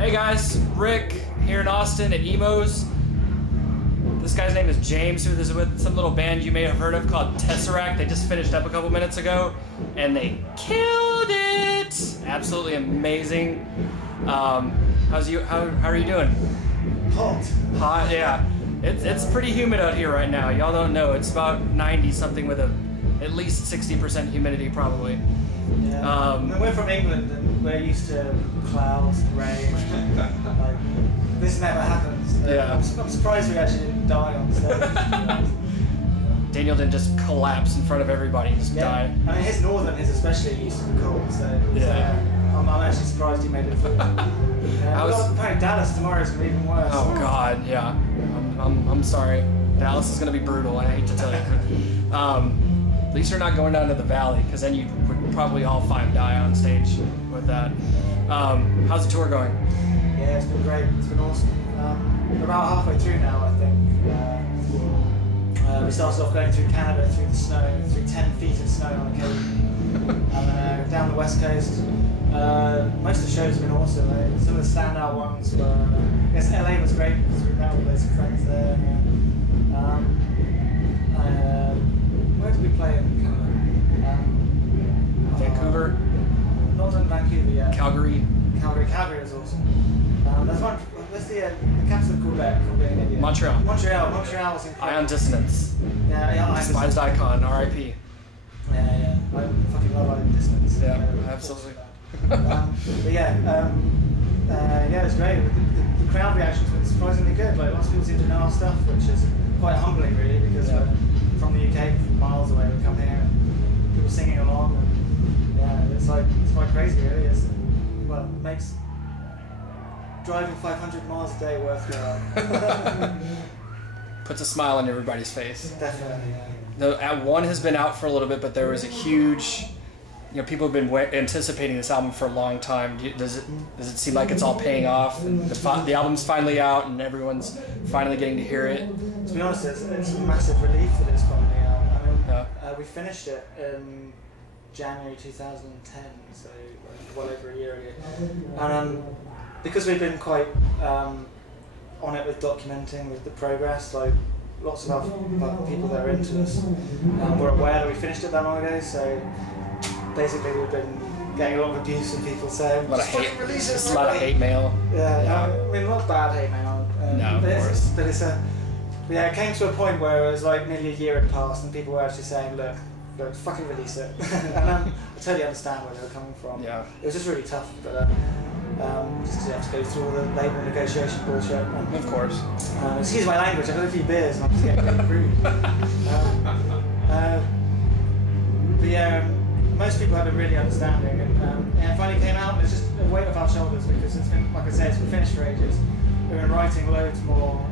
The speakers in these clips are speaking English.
Hey guys, Rick here in Austin at Emo's. This guy's name is James, who is with some little band you may have heard of called Tesseract. They just finished up a couple minutes ago, and they killed it! Absolutely amazing. How are you doing? Hot. Hot, yeah. It's pretty humid out here right now. Y'all don't know. It's about 90 something with at least 60% humidity probably. Yeah. And we're from England and we're used to clouds, rain. Like, this never happens. Yeah. I'm surprised we actually didn't die on stage. Daniel didn't just collapse in front of everybody and just die. I mean, his especially used to be cold, so yeah. I'm actually surprised he made it through. Apparently Dallas tomorrow is going to be even worse. Oh God, yeah. I'm sorry. Dallas is going to be brutal. I hate to tell you. At least you're not going down to the valley, because then you would probably all 5 die on stage with that. How's the tour going? Yeah, it's been great. It's been awesome. We're about halfway through now, I think. We started off going through Canada, through the snow, through 10 feet of snow on a cave, and down the west coast. Most of the shows have been awesome. Some of the standout ones were, I guess LA was great because we met all those friends there. Where did we play in Canada? Vancouver? Not in Vancouver yet. Calgary? Calgary was awesome. There's one, what's the capital of Quebec? Montreal. Montreal was incredible. Ion Dissonance. Yeah, Despised icon, R.I.P. Yeah. I fucking love Ion Dissonance. Yeah, absolutely. But yeah, it's great. The crowd reaction's been surprisingly good. Like, lots of people seem to know our stuff, which is quite humbling, really, because we're from the UK, from miles away. We come here and people singing along, and yeah, it's quite crazy, really. It makes driving 500 miles a day worthwhile. Puts a smile on everybody's face. Definitely. Yeah. One has been out for a little bit, but there was a huge. People have been anticipating this album for a long time. Does it seem like it's all paying off, and the album's finally out, and everyone's finally getting to hear it? To be honest, it's a massive relief that it's finally out. I mean, we finished it in January 2010, so well over a year ago. And because we've been quite on it with documenting with the progress, like lots of our people that are into us were aware that we finished it that long ago, so basically we've been getting a lot of abuse from people saying, a lot of hate, just a lot of hate mail. Yeah. I mean, not bad hate mail. No, of course. But it came to a point where it was like nearly a year had passed and people were actually saying, look, fucking release it. And I totally understand where they were coming from. Yeah. It was just really tough, but just because you have to go through all the label negotiation bullshit. Of course. Excuse my language, I've had a few beers and I'm just getting really rude. But yeah, most people have been really understanding, and it finally came out, and it's just a weight off our shoulders because it's been, like I said, it's been finished for ages. We've been writing loads more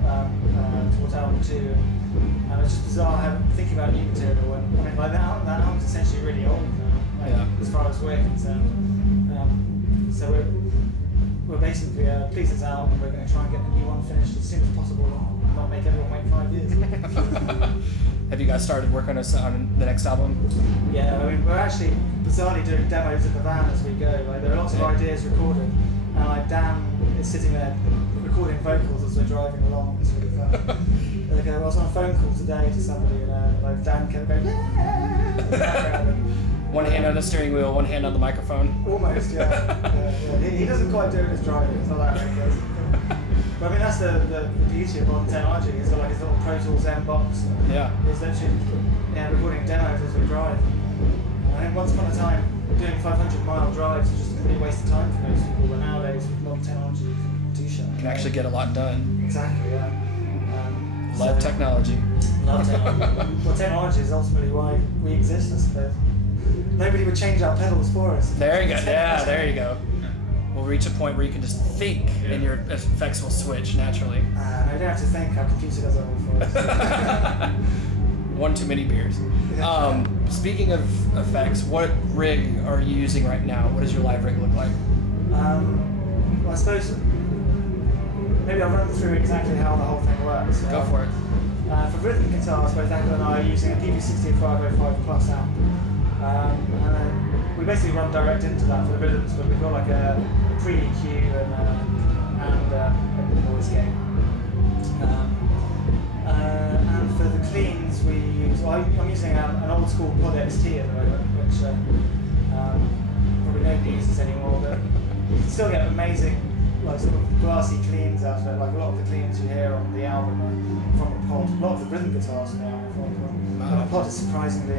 towards album 2, and it's just bizarre thinking about new material. And I mean, like that album's essentially really old now, as far as we're concerned. So we're basically pleased it's out, and we're going to try and get the new one finished as soon as possible, and not make everyone wait 5 years. Have you guys started working on the next album? Yeah, I mean, we're actually bizarrely doing demos in the van as we go. Like, there are lots of ideas recorded, and like Dan is sitting there recording vocals as we're driving along. It's really fun. I was on a phone call today to somebody, and like Dan kept going, yeah. One hand on the steering wheel, one hand on the microphone. Almost, yeah. He doesn't quite do it as driving. It's not that ridiculous. But I mean, that's the beauty of modern technology. He's got like his little Pro Tools M box. Yeah. He's literally recording demos as we drive. I think once upon a time, doing 500-mile drives is just a complete waste of time for most people. But nowadays, with modern technology, you can do shit. You can actually get a lot done. Exactly, yeah. Love technology. Love technology. Well, technology is ultimately why we exist, I suppose. Nobody would change our pedals for us. There you go. Yeah, there you go. We'll reach a point where you can just think and your effects will switch naturally. No, you don't have to think, our computer does it all for us. One too many beers. Speaking of effects, what rig are you using right now? What does your live rig look like? Well, I suppose maybe I'll run through exactly how the whole thing works. Go for it. For rhythm guitars, both Angle and I are using a PV16505 Plus amp. And we basically run direct into that for the rhythms, but we've got like a pre-EQ and this game. And for the cleans, we use. Well, I'm using an old school Pod XT at the moment, which probably nobody uses anymore, but you can still get amazing, like sort of glassy cleans out of it. Like a lot of the cleans you hear on the album are from the Pod. A lot of the rhythm guitars now are from the Pod. And the Pod is surprisingly,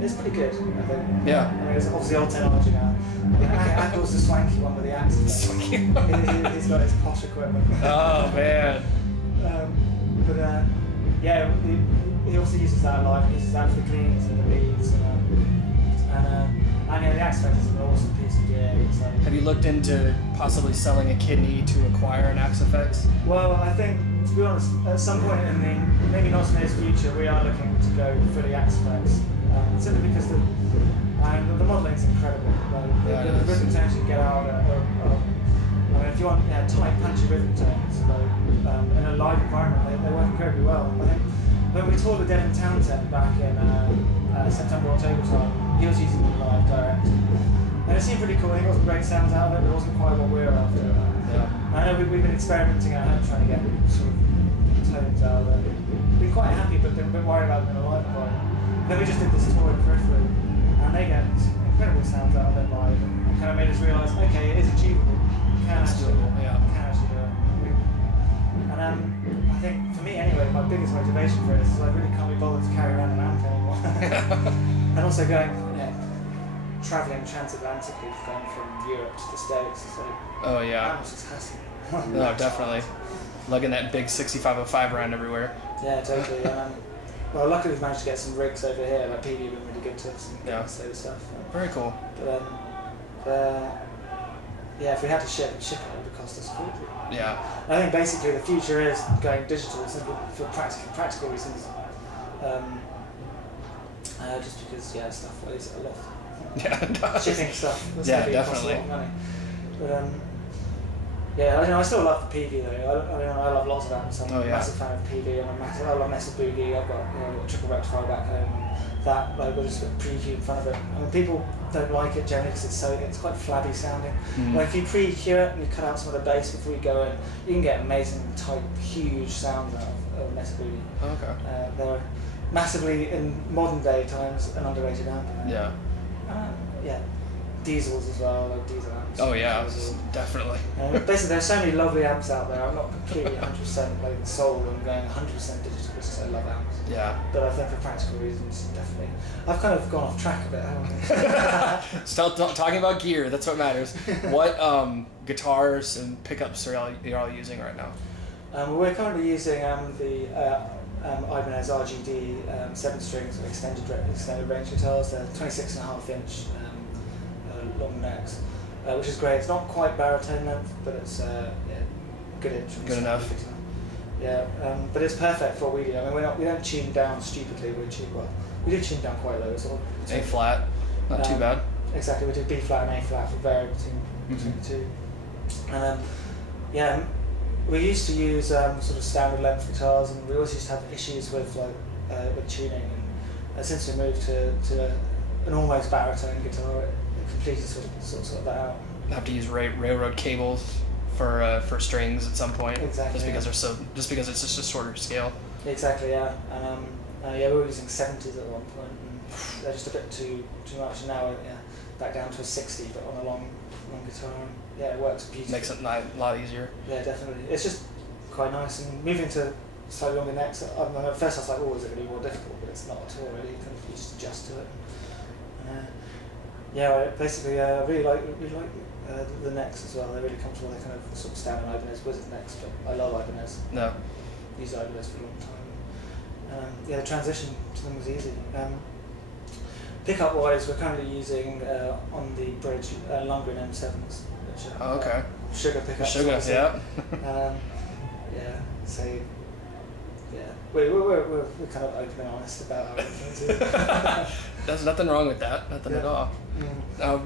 it's pretty good, I think. Yeah. I mean, it's obviously old technology now. Apple's the swanky one with the axe. He's got his posh equipment. Oh man. Yeah, he also uses that a lot. He uses that for the cleans and the leads, and the Axe Effect is an awesome piece of gear. Have you looked into possibly selling a kidney to acquire an Axe Effects? Well, I think, to be honest, at some point in the maybe not so near future, we are looking to go fully Axe Effects, simply because the modeling's incredible. The rhythm tones you get out I mean, if you want tight, punchy rhythm tones, in a live environment, they work incredibly well. I think when we toured with Devin Townsend back in September, October time, he was using them live direct. And it seemed pretty cool. He got some great sounds out of it, but it wasn't quite what we were after. I know we've been experimenting at home trying to get sort of tones out of it. Been quite happy, but been a bit worried about them in a live environment. Then we just did this tour in Periphery, and they get incredible sounds out of it live, and kind of made us realise, okay, it is achievable. Can actually do it. And I think for me anyway, my biggest motivation for it is I really can't be bothered to carry around an amp anymore. And also going, travelling transatlantically, going from Europe to the States, it's like, oh yeah, amps is hassle. No, definitely. Lugging that big 6505 around everywhere. Yeah, totally. Well, luckily we've managed to get some rigs over here. Like PV have been really good to us and stuff. Very cool. But if we had to ship it would cost us $40. Yeah. I think basically the future is going digital for practical reasons. Just because stuff weighs a lot. Yeah. Shipping stuff. Yeah, definitely. Costs a lot of money. But I still love the PV though. I love lots of amps. I'm a massive fan of PV. I love Metal Boogie. I've got a triple rectifier back home. That with just a preview in front of it. I mean, people don't like it generally because it's quite flabby sounding. Like if you pre-cue it and you cut out some of the bass before you go in, you can get amazing, tight, huge sounds out of Metal Boogie. Okay. They're massively in modern day times an underrated amp. Yeah. Diesels as well, like diesel amps. Oh yeah, definitely. Basically, there's so many lovely amps out there. I'm not completely 100% like sold on going 100% digital because I love amps. Yeah. But I think for practical reasons, definitely. I've kind of gone off track a bit, haven't I? Still talking about gear. That's what matters. What guitars and pickups are y'all using right now? We're currently using the Ibanez RGD 7 strings of extended range guitars. They're 26.5 inch long necks, which is great. It's not quite baritone length, but it's good inch. Good enough. Yeah, but it's perfect for wheelie. I mean, we don't tune down stupidly. We do tune down quite low. Sort of A flat, not too bad. Exactly, we do B flat and A flat for vary between the two. And we used to use sort of standard length guitars, and we always used to have issues with with tuning. And since we moved to an almost baritone guitar, it completely sort that out. Have to use railroad cables for strings at some point. Exactly. Just because it's just a shorter scale. Exactly, yeah. And we were using 70s at one point, and they're just a bit too much. And now back down to a 60, but on a long guitar. And, it works beautifully. Makes it a lot easier. Yeah, definitely. It's just quite nice. And moving to slightly longer necks, at first I was like, oh, is it going to be more difficult? But it's not at all really. You can just adjust to it. Basically, I really like the necks as well. They're really comfortable. They kind of sort of stand on Ibanez Wizard necks, but I love Ibanez. No. Used Ibanez for a long time. The transition to them was easy. Pickup wise, we're currently using on the bridge Lundgren M7s, which are sugar pickups. Sugar, yeah. We're kind of open and honest about our influences. There's nothing wrong with that. Nothing at all.